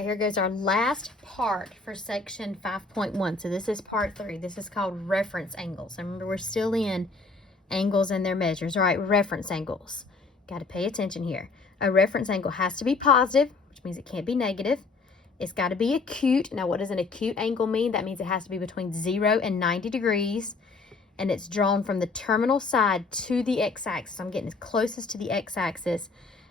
right, here goes our last part for section 5.1. So this is part 3. This is called reference angles. And remember, we're still in angles and their measures. All right, reference angles. Got to pay attention here. A reference angle has to be positive, which means it can't be negative. It's got to be acute. Now, what does an acute angle mean? That means it has to be between 0 and 90 degrees. And it's drawn from the terminal side to the x-axis. I'm getting as closest to the x-axis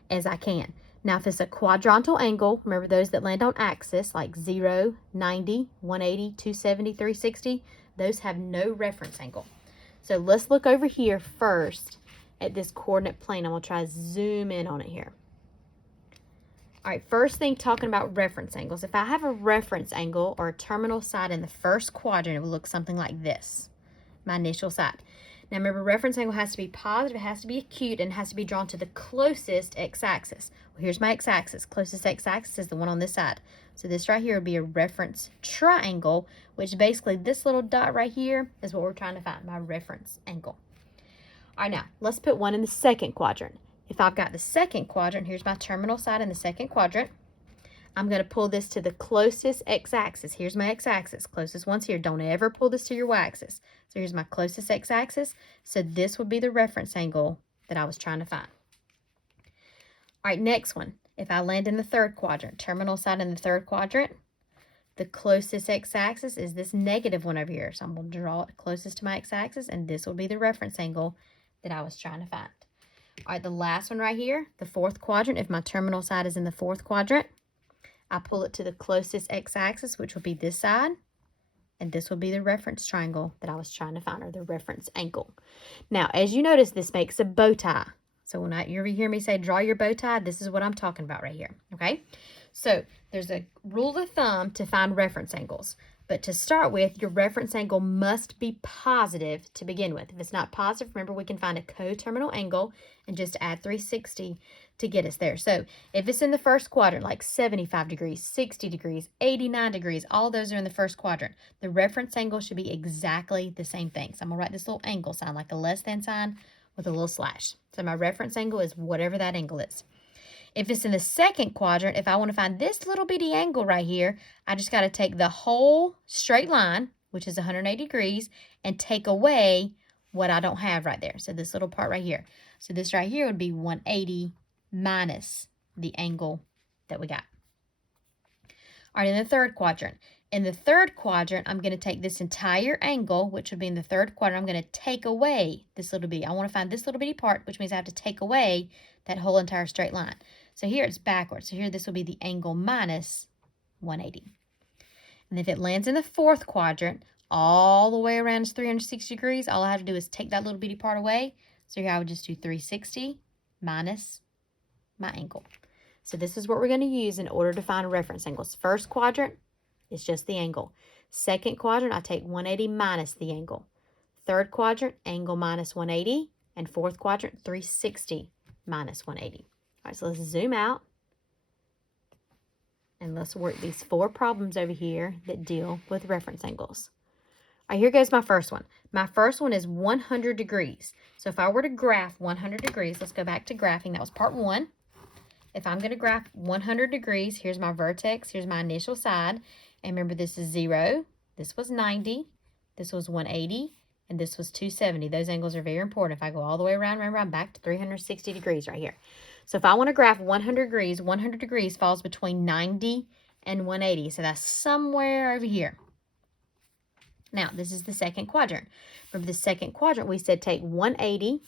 as I can. Now, if it's a quadrantal angle, remember those that land on axis, like 0, 90, 180, 270, 360, those have no reference angle. So let's look over here first at this coordinate plane. I'm going to try to zoom in on it here. All right, first thing, talking about reference angles. If I have a reference angle or a terminal side in the first quadrant, it will look something like this, my initial side. Now remember, reference angle has to be positive, it has to be acute, and it has to be drawn to the closest x-axis. Well, here's my x-axis. Closest x-axis is the one on this side. So this right here would be a reference triangle, which basically this little dot right here is what we're trying to find, my reference angle. All right, now let's put one in the second quadrant. If I've got the second quadrant, here's my terminal side in the second quadrant. I'm going to pull this to the closest x-axis. Here's my x-axis. Closest one's here. Don't ever pull this to your y-axis. So here's my closest x-axis. So this would be the reference angle that I was trying to find. All right, next one. If I land in the third quadrant, terminal side in the third quadrant, the closest x-axis is this negative one over here. So I'm going to draw it closest to my x-axis, and this will be the reference angle that I was trying to find. All right, the last one right here, the fourth quadrant. If my terminal side is in the fourth quadrant, I pull it to the closest x-axis, which will be this side, and this will be the reference triangle that I was trying to find, or the reference angle. Now, as you notice, this makes a bow tie. So when you ever hear me say draw your bow tie, this is what I'm talking about right here, okay? So there's a rule of thumb to find reference angles. But to start with, your reference angle must be positive to begin with. If it's not positive, remember, we can find a coterminal angle and just add 360 to get us there. So if it's in the first quadrant, like 75 degrees, 60 degrees, 89 degrees, all those are in the first quadrant, the reference angle should be exactly the same thing. So I'm going to write this little angle sign, like a less than sign with a little slash. So my reference angle is whatever that angle is. If it's in the second quadrant, if I want to find this little bitty angle right here, I just got to take the whole straight line, which is 180 degrees, and take away what I don't have right there. So this little part right here. So this right here would be 180 minus the angle that we got. All right, in the third quadrant. In the third quadrant, I'm going to take this entire angle, which would be in the third quadrant. I'm going to take away this little bitty. I want to find this little bitty part, which means I have to take away that whole entire straight line. So here it's backwards. So here this will be the angle minus 180. And if it lands in the fourth quadrant, all the way around is 360 degrees. All I have to do is take that little bitty part away. So here I would just do 360 minus my angle. So this is what we're going to use in order to find reference angles. First quadrant, it's just the angle. Second quadrant, I take 180 minus the angle. Third quadrant, angle minus 180. And fourth quadrant, 360 minus 180. All right, so let's zoom out. And let's work these 4 problems over here that deal with reference angles. All right, here goes my first one. My first one is 100 degrees. So if I were to graph 100 degrees, let's go back to graphing. That was part 1. If I'm going to graph 100 degrees, here's my vertex, here's my initial side. And remember, this is 0, this was 90, this was 180, and this was 270. Those angles are very important. If I go all the way around, remember, I'm back to 360 degrees right here. So if I want to graph 100 degrees falls between 90 and 180. So that's somewhere over here. Now, this is the second quadrant. Remember, the second quadrant, we said take 180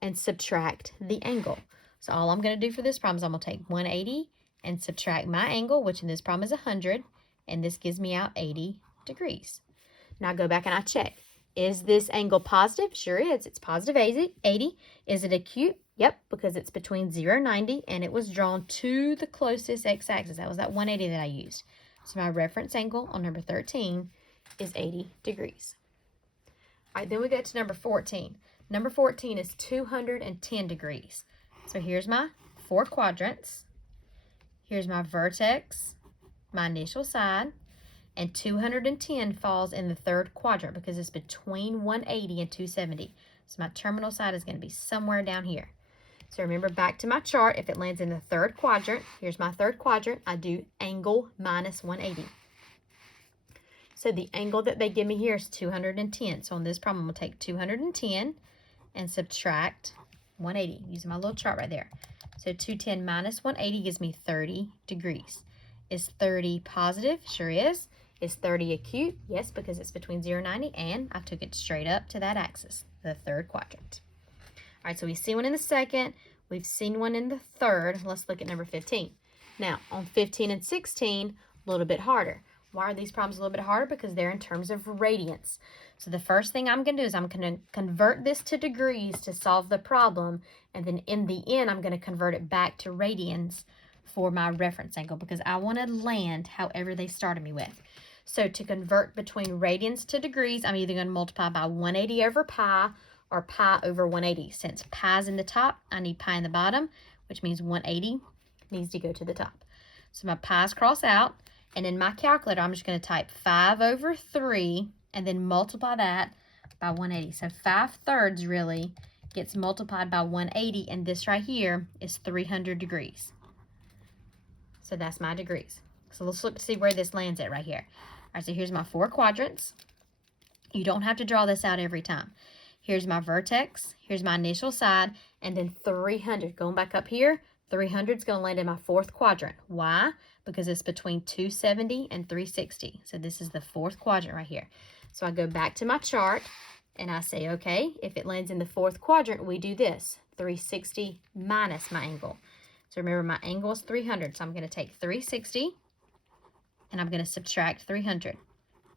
and subtract the angle. So all I'm going to do for this problem is I'm going to take 180 and subtract my angle, which in this problem is 100, and this gives me out 80 degrees. Now I go back and I check. Is this angle positive? Sure is. It's positive 80. Is it acute? Yep, because it's between 0 and 90, and it was drawn to the closest x-axis. That was that 180 that I used. So my reference angle on number 13 is 80 degrees. All right, then we go to number 14. Number 14 is 210 degrees. So here's my 4 quadrants. Here's my vertex, my initial side, and 210 falls in the third quadrant because it's between 180 and 270. So my terminal side is going to be somewhere down here. So remember, back to my chart, if it lands in the third quadrant, here's my third quadrant, I do angle minus 180. So the angle that they give me here is 210. So on this problem, I'm going to take 210 and subtract 180, using my little chart right there. So 210 minus 180 gives me 30 degrees. Is 30 positive? Sure is. Is 30 acute? Yes, because it's between 0 and 90, and I took it straight up to that axis, the third quadrant. All right, so we see one in the second. We've seen one in the third. Let's look at number 15. Now, on 15 and 16, a little bit harder. Why are these problems a little bit harder? Because they're in terms of radians. So the first thing I'm going to do is I'm going to convert this to degrees to solve the problem. And then in the end, I'm going to convert it back to radians for my reference angle, because I want to land however they started me with. So to convert between radians to degrees, I'm either going to multiply by 180 over pi or pi over 180. Since pi's in the top, I need pi in the bottom, which means 180 needs to go to the top. So my pi's cross out, and in my calculator, I'm just going to type 5 over 3 and then multiply that by 180. So 5/3 really gets multiplied by 180, and this right here is 300 degrees. So that's my degrees. So let's look to see where this lands at right here. All right, so here's my 4 quadrants. You don't have to draw this out every time. Here's my vertex, here's my initial side, and then 300. Going back up here, 300 is going to land in my 4th quadrant. Why? Because it's between 270 and 360. So this is the 4th quadrant right here. So I go back to my chart, and I say, okay, if it lands in the 4th quadrant, we do this. 360 minus my angle. So remember, my angle is 300. So I'm going to take 360, and I'm going to subtract 300.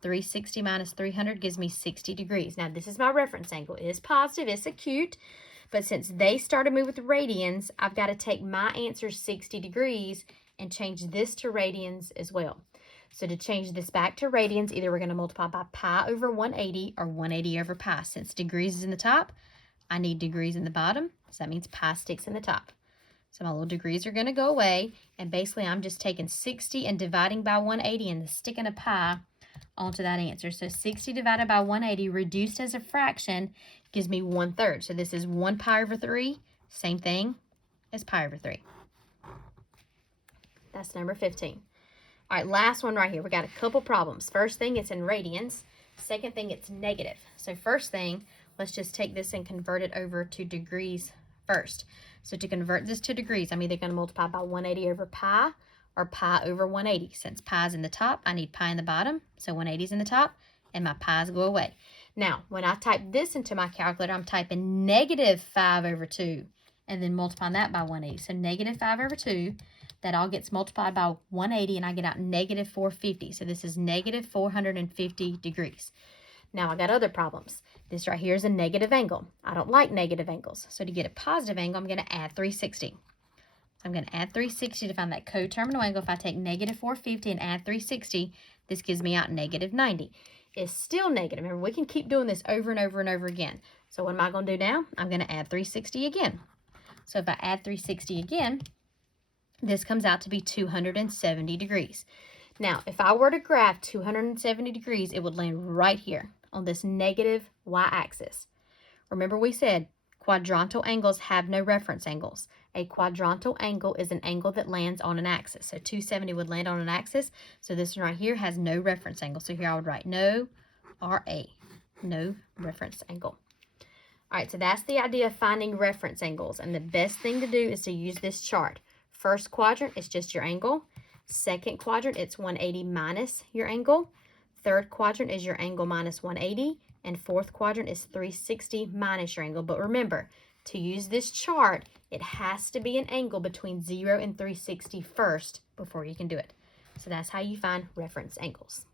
360 minus 300 gives me 60 degrees. Now, this is my reference angle. It is positive. It's acute. But since they started me with radians, I've got to take my answer 60 degrees and change this to radians as well. So to change this back to radians, either we're going to multiply by pi over 180 or 180 over pi. Since degrees is in the top, I need degrees in the bottom. So that means pi sticks in the top. So my little degrees are going to go away. And basically, I'm just taking 60 and dividing by 180 and sticking a pi onto that answer. So 60 divided by 180 reduced as a fraction gives me 1/3. So this is 1 pi over 3. Same thing as pi over 3. That's number 15. All right, last one right here. We got a couple problems. First thing, it's in radians. Second thing, it's negative. So first thing, let's just take this and convert it over to degrees first. So to convert this to degrees, I'm either going to multiply by 180 over pi or pi over 180. Since pi is in the top, I need pi in the bottom. So 180 is in the top, and my pi's go away. Now, when I type this into my calculator, I'm typing negative 5 over 2, and then multiplying that by 180. So negative 5 over 2, that all gets multiplied by 180, and I get out negative 450. So this is negative 450 degrees. Now, I got other problems. This right here is a negative angle. I don't like negative angles. So to get a positive angle, I'm going to add 360. I'm going to add 360 to find that coterminal angle. If I take negative 450 and add 360, this gives me out negative 90. It's still negative. Remember, we can keep doing this over and over and over again. So what am I going to do now? I'm going to add 360 again. So if I add 360 again, this comes out to be 270 degrees. Now, if I were to graph 270 degrees, it would land right here on this negative y-axis. Remember, we said quadrantal angles have no reference angles. A quadrantal angle is an angle that lands on an axis. So 270 would land on an axis. So this one right here has no reference angle. So here I would write no RA, no reference angle. All right, so that's the idea of finding reference angles. And the best thing to do is to use this chart. First quadrant is just your angle. Second quadrant, it's 180 minus your angle. Third quadrant is your angle minus 180. And fourth quadrant is 360 minus your angle. But remember, to use this chart, it has to be an angle between 0 and 360 first before you can do it. So that's how you find reference angles.